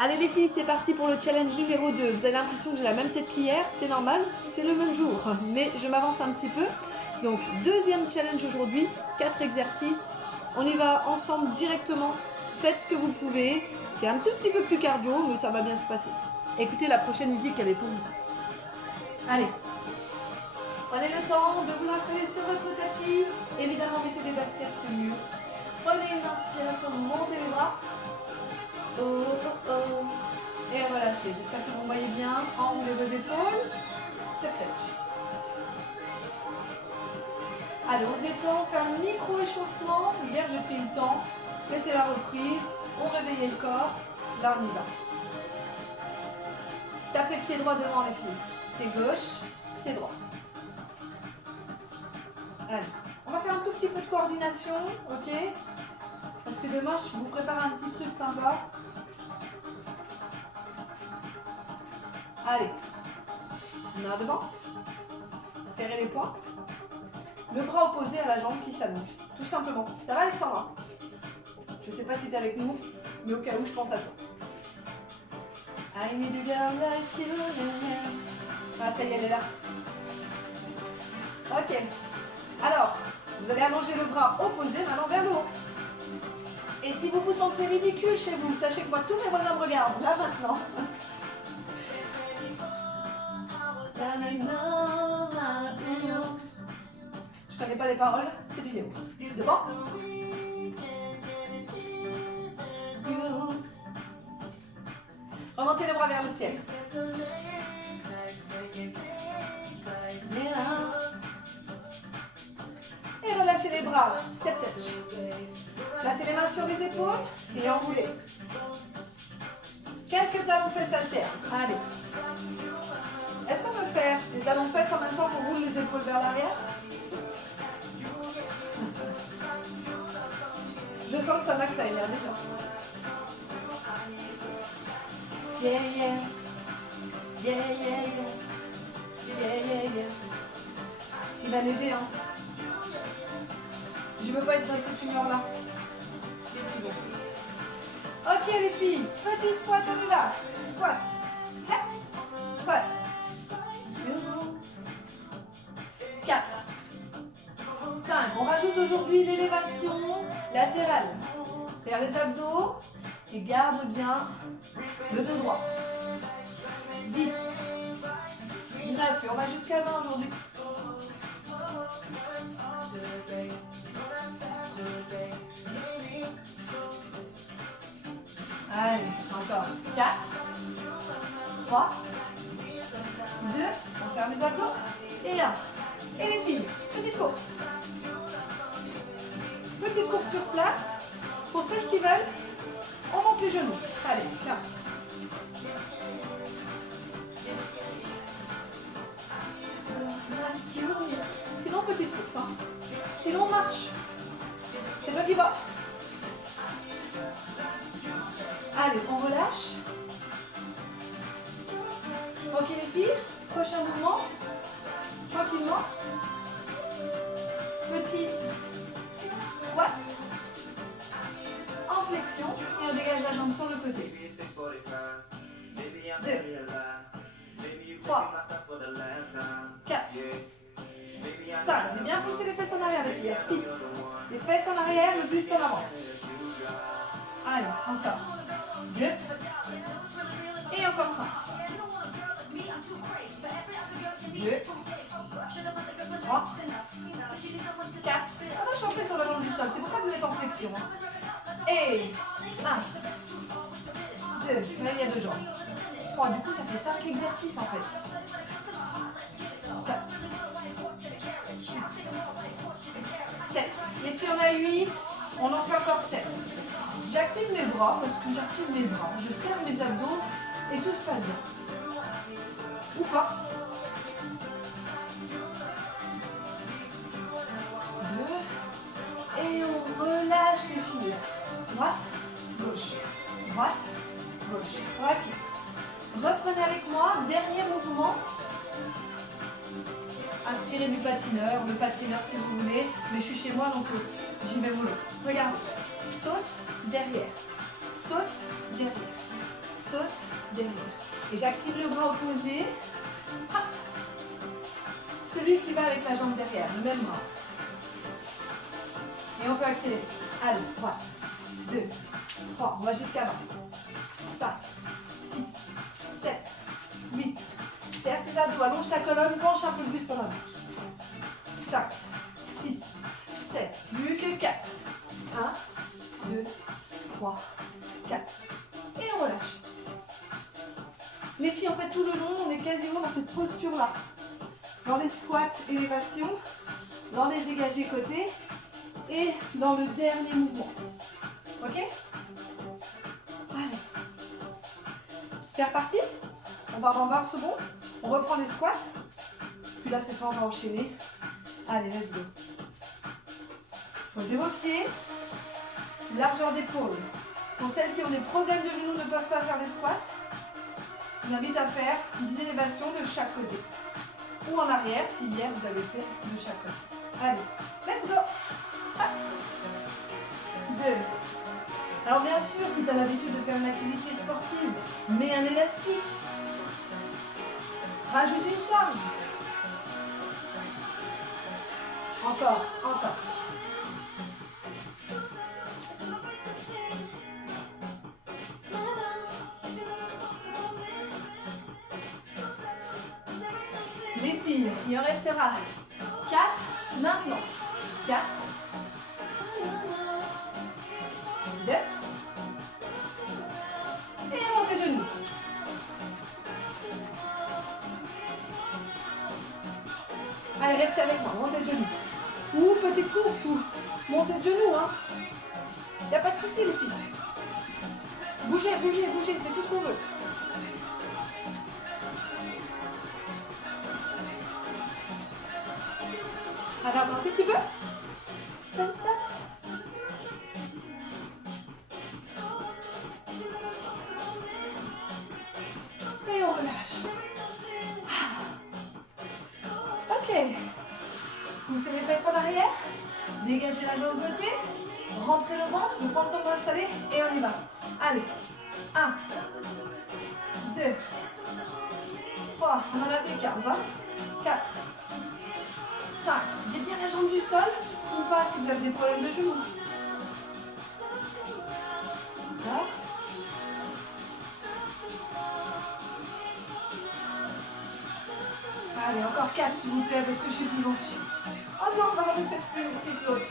Allez les filles, c'est parti pour le challenge numéro 2. Vous avez l'impression que j'ai la même tête qu'hier, c'est normal, c'est le même jour. Mais je m'avance un petit peu. Donc, deuxième challenge aujourd'hui, 4 exercices. On y va ensemble directement. Faites ce que vous pouvez. C'est un tout petit peu plus cardio, mais ça va bien se passer. Écoutez la prochaine musique, elle est pour vous. Allez. Prenez le temps de vous installer sur votre tapis. Évidemment, mettez des baskets, c'est mieux. Prenez une inspiration, montez les bras. Oh, oh, oh. Et relâchez. J'espère que vous voyez bien. Enroulez vos épaules. Tap, touch. Allez, on se détend, on fait un micro-échauffement. Hier, j'ai pris le temps. C'était la reprise. On réveillait le corps. Là, on y va. Tapez pied droit devant les filles. Pied gauche, pied droit. Allez, on va faire un tout petit peu de coordination, ok? Parce que demain, je vous prépare un petit truc sympa. Allez, main devant. Serrez les poings. Le bras opposé à la jambe qui s'allonge, tout simplement. Ça va, Alexandra? Je ne sais pas si tu es avec nous, mais au cas où, je pense à toi. I need a girl like you. Ah, ça y est, elle est là. Ok. Alors, vous allez allonger le bras opposé maintenant vers le haut. Et si vous vous sentez ridicule chez vous, sachez que moi, tous mes voisins me regardent, là maintenant. Je connais pas les paroles, c'est du yaourt. Devant. Remontez les bras vers le ciel. Et relâchez les bras, step touch. Placez les mains sur les épaules et enroulez. Quelques talons fesses alternent. Allez. Est-ce qu'on peut faire les talons fesses en même temps qu'on roule les épaules vers l'arrière? Je sens que ça max à énerver déjà. Yeah, yeah. Yeah, yeah, yeah. Yeah, yeah, yeah. Il va neiger, hein. Je veux pas être dans cette humeur-là. C'est bon. Ok les filles, petit squat, on y va. Squat. Squat. 4. 5. On rajoute aujourd'hui l'élévation latérale. Serre les abdos et garde bien le dos droit. 10. 9. Et on va jusqu'à 20 aujourd'hui. Allez, encore. 4. 3. 2. On serre les abdos. Et 1. Et les filles, petite course. Petite course sur place. Pour celles qui veulent, on monte les genoux. Allez, 15. Sinon, petite course. Hein. Sinon, on marche. C'est toi qui vas. Allez, on relâche. Ok les filles, prochain mouvement. Tranquillement. Petit squat. En flexion. Et on dégage la jambe sur le côté. 2. 3. 4. 5. J'ai bien poussé les fesses en arrière les filles. 6. Les fesses en arrière, le buste en avant. Allez, encore. 2. Et encore 5. 2. 3. 4. Ça va chauffer sur la jambe du sol. C'est pour ça que vous êtes en flexion. Et 1. 2. Mais il y a 2 jambes. 3. Du coup, ça fait 5 exercices en fait. 4. 7. Les filles, on a 8. On en fait encore 7. J'active mes bras parce que j'active mes bras. Je serre mes abdos et tout se passe bien. Ou pas. 2. Et on relâche les filles. Droite, gauche. Droite, gauche. Ok. Reprenez avec moi. Dernier mouvement. Inspirez du patineur. Le patineur si vous voulez. Mais je suis chez moi donc j'y vais mollo. Regardez. Saute derrière. Saute derrière. Saute derrière. Et j'active le bras opposé. Hop. Celui qui va avec la jambe derrière, le même bras. Et on peut accélérer. Allez, 3, 2, 3, on va jusqu'à 20. 5, 6, 7, 8. Serre tes abdos, allonge ta colonne, penche un peu le buste en avant. 5, 6, 7, plus que 4. 1, 2, 3, 4. Et on relâche. Les filles, en fait, tout le long, on est quasiment dans cette posture-là. Dans les squats, élévation, dans les dégagés côtés et dans le dernier mouvement. Ok? Allez. C'est reparti. On part dans 20 secondes. On reprend les squats. Puis là, c'est fait, on va enchaîner. Allez, let's go. Posez vos pieds. Largeur d'épaule. Pour celles qui ont des problèmes de genoux, ne peuvent pas faire les squats, je vous invite à faire 10 élévations de chaque côté. Ou en arrière, si hier vous avez fait de chaque côté. Allez, let's go. 2. Alors bien sûr, si tu as l'habitude de faire une activité sportive, mets un élastique. Rajoute une charge. Encore, encore. Les filles, il en restera 4 maintenant. 4. 2. Et montez genoux. Allez, restez avec moi, montez genoux. Ou petite course, ou montez de genoux. Il n'y a pas de souci, les filles. Bougez, bougez, bougez, c'est tout ce qu'on veut. Alors, un tout petit peu. Comme ça. Et on relâche. Ok. Poussez les fesses en arrière. Dégagez la jambe de côté. Rentrez le ventre. Je prends le temps d'installer. Et on y va. Allez. 1. 2. 3. On en a fait 15. 4. 5. Mettez bien la jambe du sol. Ou pas si vous avez des problèmes de genoux. Là. Allez, encore 4 s'il vous plaît, parce que je sais plus où j'en suis. Oh non, on va avoir une fesse plus musclée que l'autre.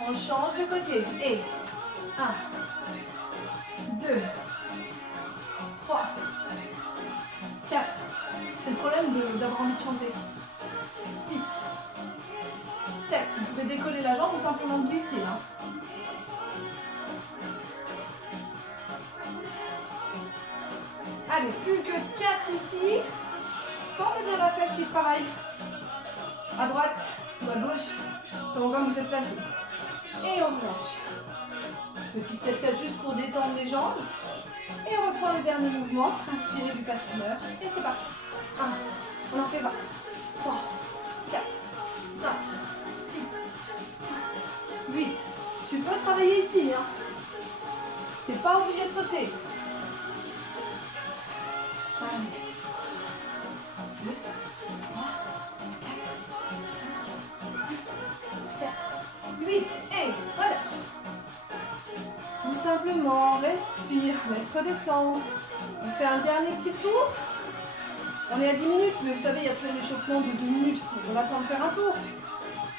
On change de côté. Et 1, 2, 3, 4. C'est le problème d'avoir envie de chanter. 6, 7. Vous pouvez décoller la jambe ou simplement glisser. Allez, plus que 4 ici. Sentez bien la fesse qui travaille. À droite ou à gauche, selon comme vous êtes placé. Et on relâche. Petit step touch juste pour détendre les jambes. Et on reprend le dernier mouvement. Inspirez du patineur. Et c'est parti. 1, on en fait 20. 3, 4, 5, 6, 7, 8. Tu peux travailler ici. Tu n'es pas obligé de sauter. Allez. 2, 3, 4, 5, 6, 7, 8. Et relâche. Tout simplement, respire, laisse redescendre. On fait un dernier petit tour. On est à 10 minutes, mais vous savez, il y a toujours l'échauffement de 2 minutes. Donc on a le temps de faire un tour.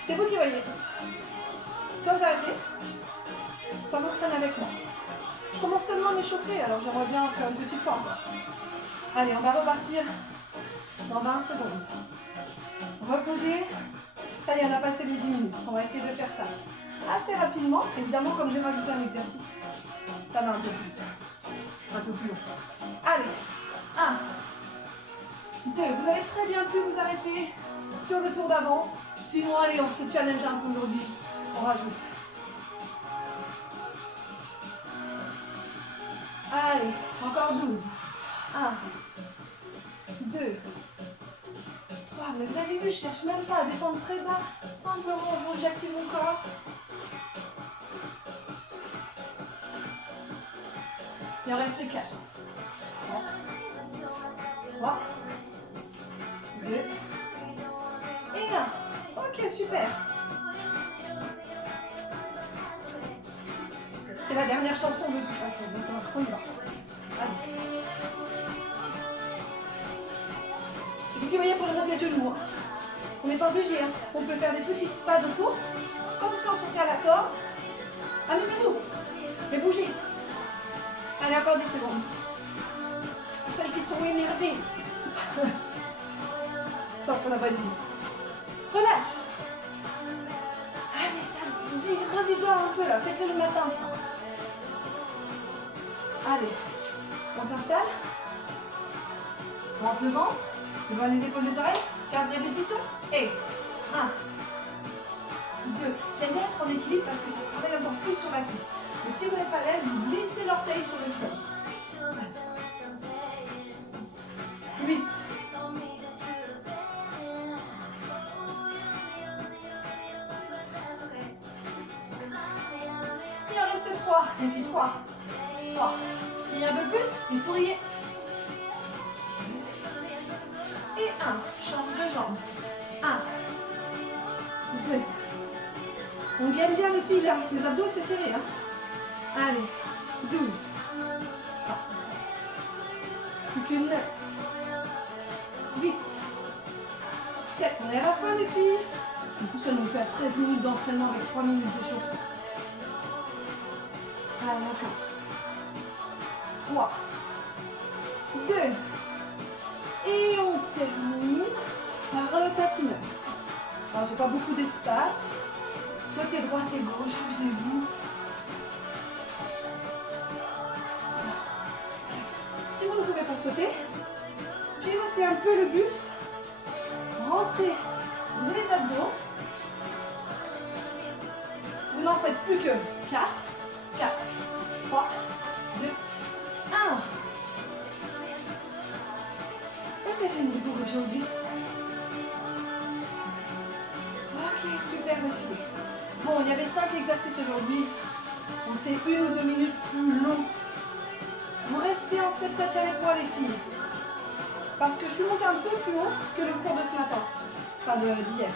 C'est vous qui voyez. Soit vous arrêtez, soit vous reprenez avec moi. Je commence seulement à m'échauffer, alors j'aimerais bien faire une petite forme. Allez, on va repartir dans 20 secondes. Reposez. Ça y est, on a passé les 10 minutes. On va essayer de faire ça assez rapidement. Évidemment, comme j'ai rajouté un exercice, ça va un peu plus vite. Un peu plus long. Allez. 1, 2. Vous avez très bien pu vous arrêter sur le tour d'avant. Sinon, allez, on se challenge un peu aujourd'hui. On rajoute. Allez, encore 12. 1, 2, 3. Mais vous avez vu, je cherche même pas à descendre très bas. Simplement, j'active mon corps. Il en reste 4. 3, 2 et 1. Ok, super. C'est la dernière chanson de toute façon, donc on y va. Allez. C'est vous qui voyez pour le montée de genoux. Hein. On n'est pas obligé. Hein. On peut faire des petits pas de course, comme si on sautait à la corde. Amusez-vous. Mais bougez. Allez, encore 10 secondes. Pour celles qui sont énervées. Attention la vas-y. Relâche. Allez, ça revigore un peu là. Faites-le le matin, ça. Allez. On s'installe. On rentre le ventre. Devant les épaules des oreilles. 15 répétitions. Et 1, 2. J'aime bien être en équilibre parce que ça travaille encore plus sur la cuisse. Mais si vous n'êtes pas à l'aise, vous glissez l'orteil sur le sol. 8. Il en reste 3. Les filles, 3. 3. Et un peu plus, et souriez. Et 1. Change de jambe. 1. 2. On gagne bien les filles là. Les abdos, c'est serré. Hein. Allez. 12. Ah. Plus que 9. 8. 7. On est à la fin les filles. Du coup, ça nous fait 13 minutes d'entraînement avec 3 minutes d'échauffement. Allez, encore. 3. 2. Et on termine par le patineur. Alors, j'ai pas beaucoup d'espace. Sautez droite et gauche, amusez-vous. Si vous ne pouvez pas sauter, pivotez un peu le buste. Rentrez les abdos. Vous n'en faites plus que 4. 4, 3, 2, 1. Et c'est fini pour aujourd'hui. Ok, super les filles. Bon, il y avait 5 exercices aujourd'hui. Donc c'est 1 ou 2 minutes plus long. Vous restez en step touch avec moi les filles. Parce que je suis montée un peu plus haut que le cours de ce matin. Enfin d'hier.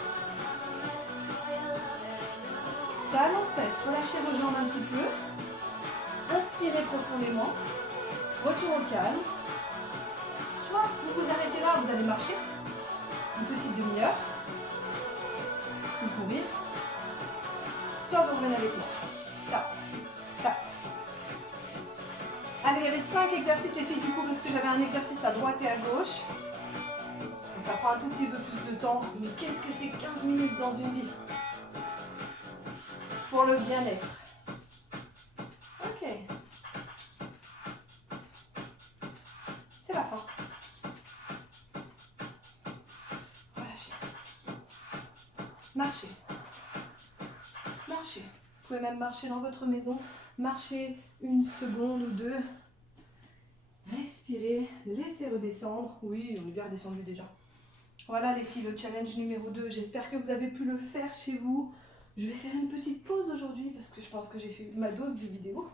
Talons fesses, relâchez vos jambes un petit peu. Inspirez profondément. Retour au calme. Soit vous vous arrêtez là, vous allez marcher. Une petite demi-heure. Ou courir. Soit vous revenez avec moi. Tap, tap. Allez, il y avait 5 exercices les filles du coup parce que j'avais un exercice à droite et à gauche. Donc ça prend un tout petit peu plus de temps. Mais qu'est-ce que c'est 15 minutes dans une vie? Pour le bien-être. Ok. C'est la fin. Relâchez. Marchez. Marchez. Vous pouvez même marcher dans votre maison. Marchez 1 seconde ou 2. Respirez. Laissez redescendre. Oui, on est bien redescendu déjà. Voilà les filles, le challenge numéro 2. J'espère que vous avez pu le faire chez vous. Je vais faire une petite pause aujourd'hui parce que je pense que j'ai fait ma dose de vidéo.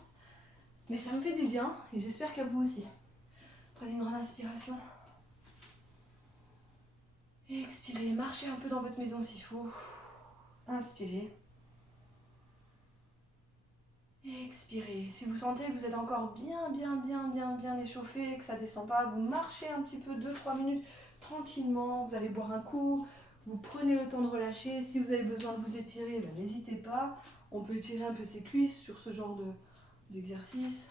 Mais ça me fait du bien et j'espère qu'à vous aussi. Prenez une grande inspiration. Et expirez. Marchez un peu dans votre maison s'il faut. Inspirez. Et expirez. Si vous sentez que vous êtes encore bien échauffé, que ça ne descend pas, vous marchez un petit peu 2-3 minutes tranquillement. Vous allez boire un coup. Vous prenez le temps de relâcher. Si vous avez besoin de vous étirer, ben, n'hésitez pas. On peut étirer un peu ses cuisses sur ce genre d'exercice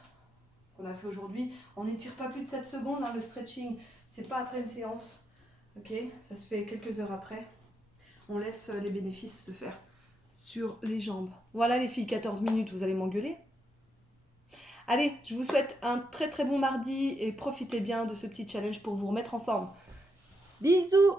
qu'on a fait aujourd'hui. On n'étire pas plus de 7 secondes. Hein, le stretching, c'est pas après une séance. Ok, ça se fait quelques heures après. On laisse les bénéfices se faire sur les jambes. Voilà les filles, 14 minutes, vous allez m'engueuler. Allez, je vous souhaite un très bon mardi et profitez bien de ce petit challenge pour vous remettre en forme. Bisous!